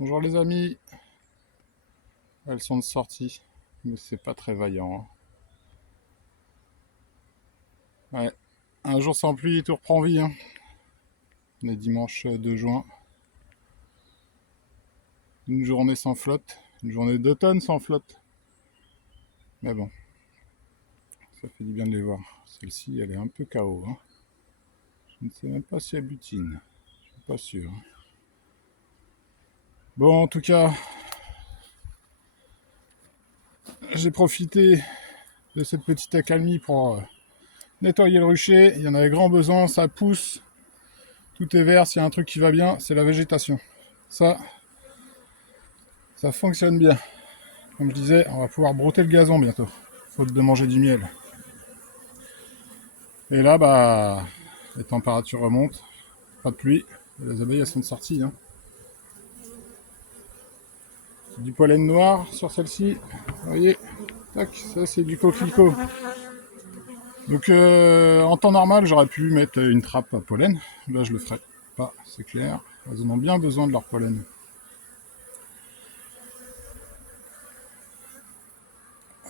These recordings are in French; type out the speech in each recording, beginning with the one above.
Bonjour les amis, elles sont de sortie, mais c'est pas très vaillant. Ouais, un jour sans pluie, tout reprend vie. On est dimanche 2 juin. Une journée sans flotte, une journée d'automne sans flotte. Mais bon, ça fait du bien de les voir. Celle-ci, elle est un peu KO. Je ne sais même pas si elle butine. Je suis pas sûr. Bon, en tout cas, j'ai profité de cette petite accalmie pour nettoyer le rucher. Il y en avait grand besoin, ça pousse. Tout est vert, s'il y a un truc qui va bien, c'est la végétation. Ça fonctionne bien. Comme je disais, on va pouvoir brouter le gazon bientôt, faute de manger du miel. Et là, les températures remontent, pas de pluie, et les abeilles elles sont sorties. Du pollen noir sur celle-ci, vous voyez, tac, ça c'est du coquelicot. Donc en temps normal, j'aurais pu mettre une trappe à pollen. Là, je le ferai pas, c'est clair. Elles en ont bien besoin de leur pollen.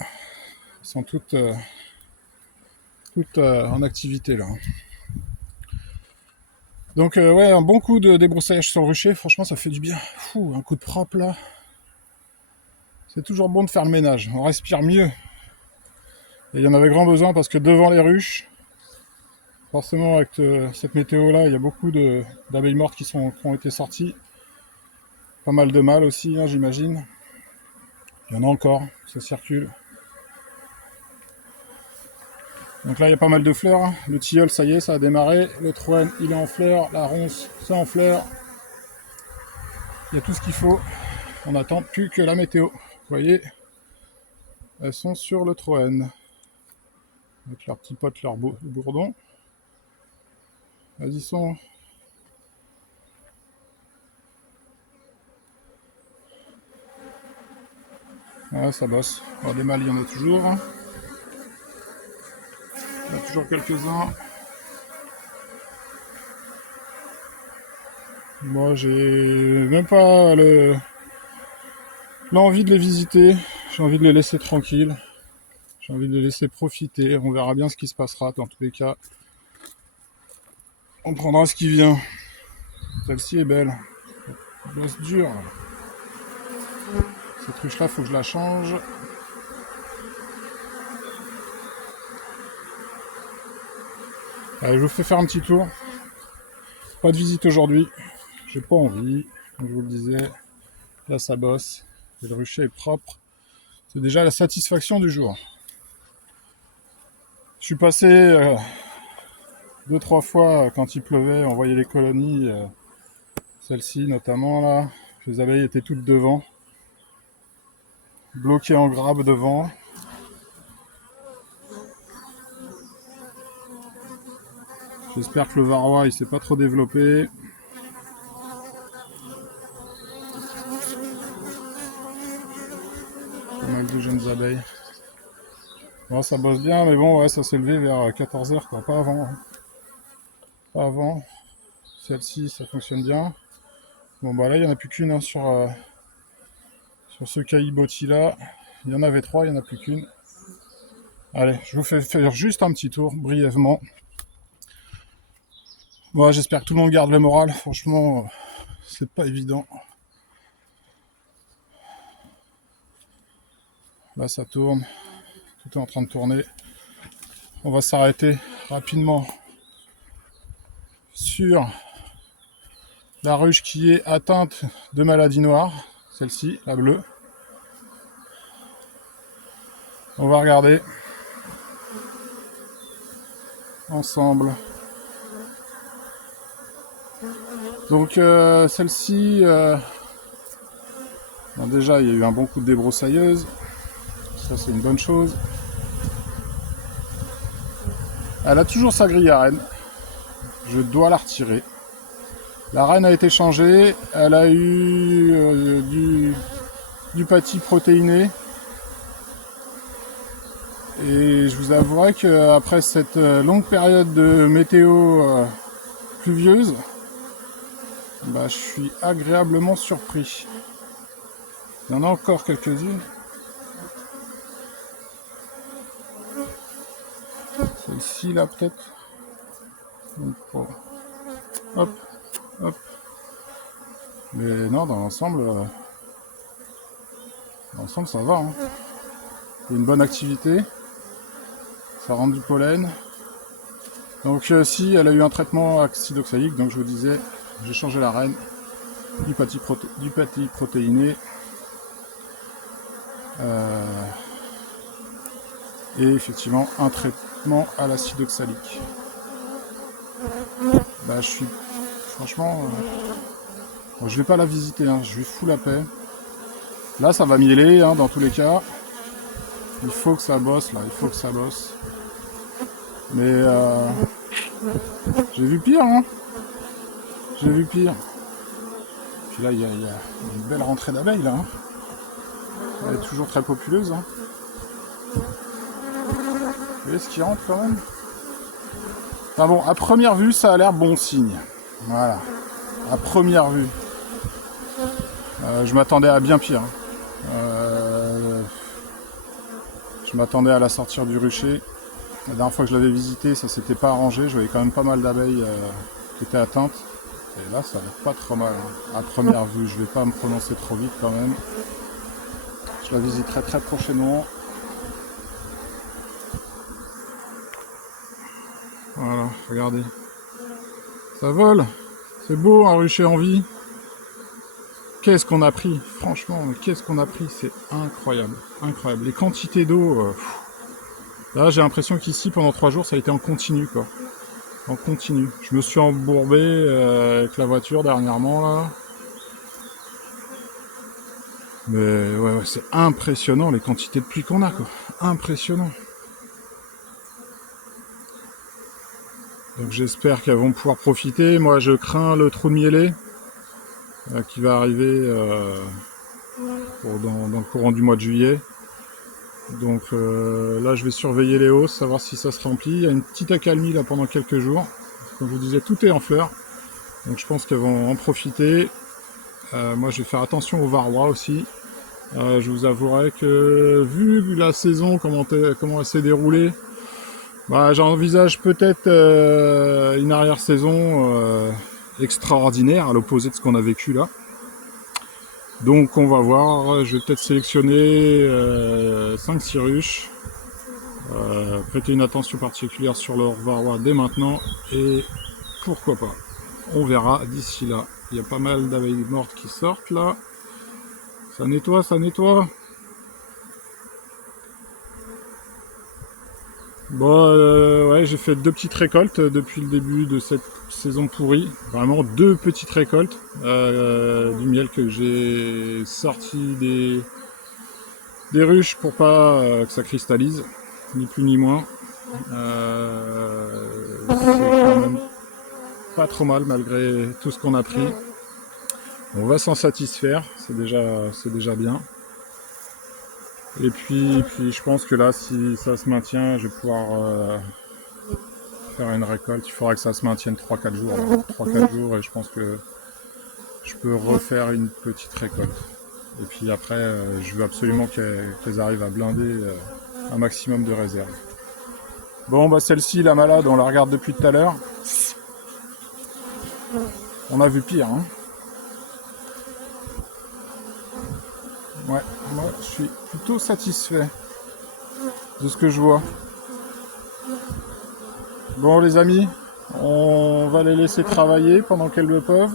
Elles sont toutes en activité là. Donc ouais, un bon coup de débroussaillage sur le rucher, franchement ça fait du bien. Fou, un coup de propre là. C'est toujours bon de faire le ménage, on respire mieux. Et il y en avait grand besoin parce que devant les ruches, forcément avec cette météo là, il y a beaucoup d'abeilles mortes qui ont été sorties. Pas mal de mâles aussi, j'imagine. Il y en a encore, ça circule. Donc là il y a pas mal de fleurs. Le tilleul ça y est, ça a démarré. Le troène il est en fleurs, la ronce c'est en fleurs. Il y a tout ce qu'il faut. On n'attend plus que la météo. Vous voyez, elles sont sur le troène. Avec leurs petits potes, leurs bourdons. Elles y sont. Ouais, ça bosse. Alors, des mâles, il y en a toujours. Il y en a toujours quelques-uns. Moi, j'ai même pas l'envie de les visiter. J'ai envie de les laisser tranquilles. J'ai envie de les laisser profiter. On verra bien ce qui se passera. Dans tous les cas, on prendra ce qui vient. Celle-ci est belle. Elle bosse dur. Cette ruche-là, faut que je la change. Allez, je vous fais faire un petit tour. Pas de visite aujourd'hui. J'ai pas envie. Comme je vous le disais, là ça bosse. Et le rucher est propre. C'est déjà la satisfaction du jour. Je suis passé 2-3 fois quand il pleuvait, on voyait les colonies, celle-ci notamment là. Les abeilles étaient toutes devant, bloquées en grappe devant. J'espère que le varroa il s'est pas trop développé. Pas mal de jeunes abeilles. Bon, ça bosse bien, mais bon, ouais, ça s'est levé vers 14h, quoi, pas avant. Pas avant. Celle-ci, ça fonctionne bien. Bon, bah là, il n'y en a plus qu'une sur ce caillebotis là. Il y en avait 3, il n'y en a plus qu'une. Allez, je vous fais faire juste un petit tour, brièvement. Bon, j'espère que tout le monde garde le moral. Franchement, c'est pas évident. Là, ça tourne. Tout est en train de tourner. On va s'arrêter rapidement sur la ruche qui est atteinte de maladie noire. Celle-ci, la bleue. On va regarder ensemble. Donc celle-ci, bon, déjà il y a eu un bon coup de débroussailleuse, ça c'est une bonne chose. Elle a toujours sa grille à reine, je dois la retirer. La reine a été changée, elle a eu du pâtis protéiné. Et je vous avouerai qu'après cette longue période de météo pluvieuse, bah, je suis agréablement surpris. Il y en a encore quelques-unes. Celle-ci là peut-être. Oh. Hop, hop. Mais non, dans l'ensemble ça va. Hein. Il y a une bonne activité. Ça rentre du pollen. Donc si elle a eu un traitement acidoxalique, donc je vous disais, j'ai changé la reine, du pâtis protéiné. Et effectivement un traitement à l'acide oxalique. Bah je suis franchement bon, je vais pas la visiter, hein, je lui fous la paix. Là ça va mieler hein, dans tous les cas. Il faut que ça bosse là, il faut que ça bosse. Mais j'ai vu pire hein. J'ai vu pire. Puis là il y a une belle rentrée d'abeilles là. Hein. Elle est toujours très populeuse. Hein. Vous voyez ce qui rentre quand même. Enfin bon, à première vue, ça a l'air bon signe. Voilà. À première vue. Je m'attendais à bien pire. Je m'attendais à la sortir du rucher. La dernière fois que je l'avais visité, ça s'était pas arrangé. Je voyais quand même pas mal d'abeilles qui étaient atteintes. Et là, ça a l'air pas trop mal. Hein. À première vue, je vais pas me prononcer trop vite quand même. Je la visiterai très prochainement. Voilà, regardez. Ça vole. C'est beau un rucher en vie. Qu'est-ce qu'on a pris, franchement, qu'est-ce qu'on a pris, c'est incroyable, incroyable. Les quantités d'eau, là j'ai l'impression qu'ici pendant 3 jours ça a été en continu quoi, en continu. Je me suis embourbé avec la voiture dernièrement là, mais ouais c'est impressionnant les quantités de pluie qu'on a quoi, impressionnant. Donc j'espère qu'elles vont pouvoir profiter. Moi je crains le trou de mielet qui va arriver dans le courant du mois de juillet. Donc là je vais surveiller les hausses, savoir si ça se remplit. Il y a une petite accalmie là pendant quelques jours. Comme je vous disais, tout est en fleurs. Donc je pense qu'elles vont en profiter. Moi je vais faire attention aux varrois aussi. Je vous avouerai que vu la saison, comment elle s'est déroulée, bah, j'envisage peut-être une arrière-saison extraordinaire à l'opposé de ce qu'on a vécu là. Donc on va voir, je vais peut-être sélectionner 5-6 ruches, prêter une attention particulière sur leur varroa dès maintenant, et pourquoi pas, on verra d'ici là. Il y a pas mal d'abeilles mortes qui sortent là, ça nettoie, ça nettoie. Bon, ouais, j'ai fait 2 petites récoltes depuis le début de cette saison pourrie. Vraiment 2 petites récoltes. Du miel que j'ai sorti des ruches pour pas que ça cristallise, ni plus ni moins. C'est quand même pas trop mal malgré tout ce qu'on a pris. On va s'en satisfaire, c'est déjà bien. Et puis je pense que là, si ça se maintient, je vais pouvoir faire une récolte. Il faudra que ça se maintienne 3-4 jours. 3-4 jours et je pense que je peux refaire une petite récolte. Et puis après, je veux absolument qu'elles arrivent à blinder un maximum de réserves. Bon, bah celle-ci, la malade, on la regarde depuis tout à l'heure. On a vu pire, hein. Ouais, moi je suis plutôt satisfait de ce que je vois. Bon les amis, on va les laisser travailler pendant qu'elles le peuvent.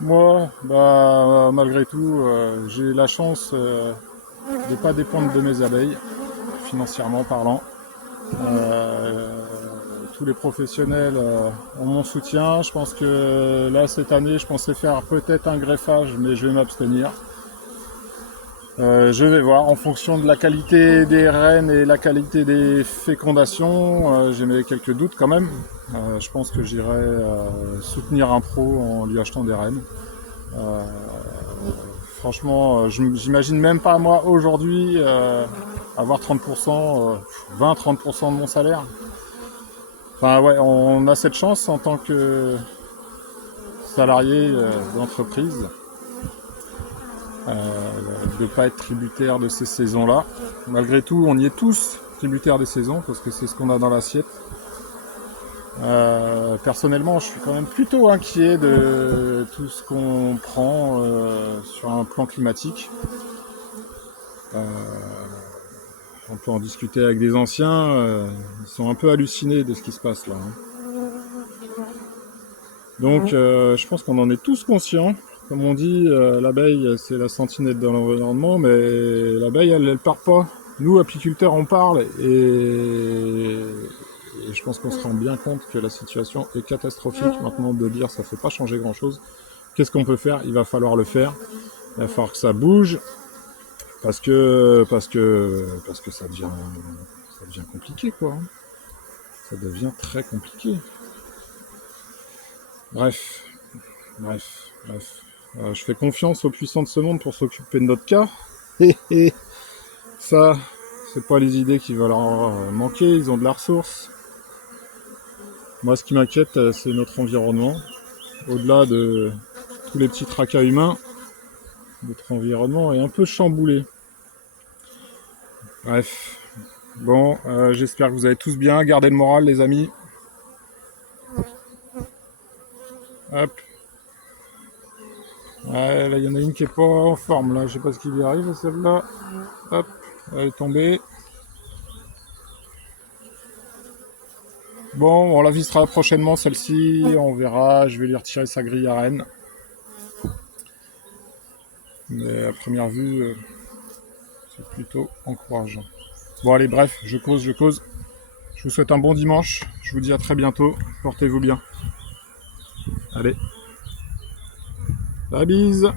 Moi, bah malgré tout, j'ai la chance de ne pas dépendre de mes abeilles, financièrement parlant. Tous les professionnels ont mon soutien. Je pense que là cette année, je pensais faire peut-être un greffage, mais je vais m'abstenir. Je vais voir en fonction de la qualité des reines et la qualité des fécondations. J'ai mes quelques doutes quand même. Je pense que j'irai soutenir un pro en lui achetant des reines. Franchement, j'imagine même pas moi aujourd'hui avoir 30%, 20-30% de mon salaire. Enfin ouais, on a cette chance en tant que salariés d'entreprise de ne pas être tributaire de ces saisons-là. Malgré tout, on y est tous tributaires des saisons parce que c'est ce qu'on a dans l'assiette. Personnellement, je suis quand même plutôt inquiet de tout ce qu'on prend sur un plan climatique. On peut en discuter avec des anciens, ils sont un peu hallucinés de ce qui se passe là. Donc je pense qu'on en est tous conscients. Comme on dit, l'abeille c'est la sentinelle de l'environnement, mais l'abeille elle part pas. Nous apiculteurs on parle et je pense qu'on se rend bien compte que la situation est catastrophique maintenant de dire ça ne fait pas changer grand chose. Qu'est-ce qu'on peut faire? Il va falloir le faire. Il va falloir que ça bouge parce que ça devient compliqué quoi. Ça devient très compliqué. Bref. Je fais confiance aux puissants de ce monde pour s'occuper de notre cas. Et ça, c'est pas les idées qui vont leur manquer, ils ont de la ressource. Moi, ce qui m'inquiète, c'est notre environnement. Au-delà de tous les petits tracas humains, notre environnement est un peu chamboulé. Bref. Bon, j'espère que vous allez tous bien. Gardez le moral, les amis. Hop. Ouais, là, il y en a une qui est pas en forme, là. Je sais pas ce qui lui arrive, celle-là. Hop, elle est tombée. Bon, on la visitera prochainement, celle-ci. On verra. Je vais lui retirer sa grille à reine. Mais à première vue, c'est plutôt encourageant. Bon, allez, bref, je cause. Je vous souhaite un bon dimanche. Je vous dis à très bientôt. Portez-vous bien. Allez. La bise.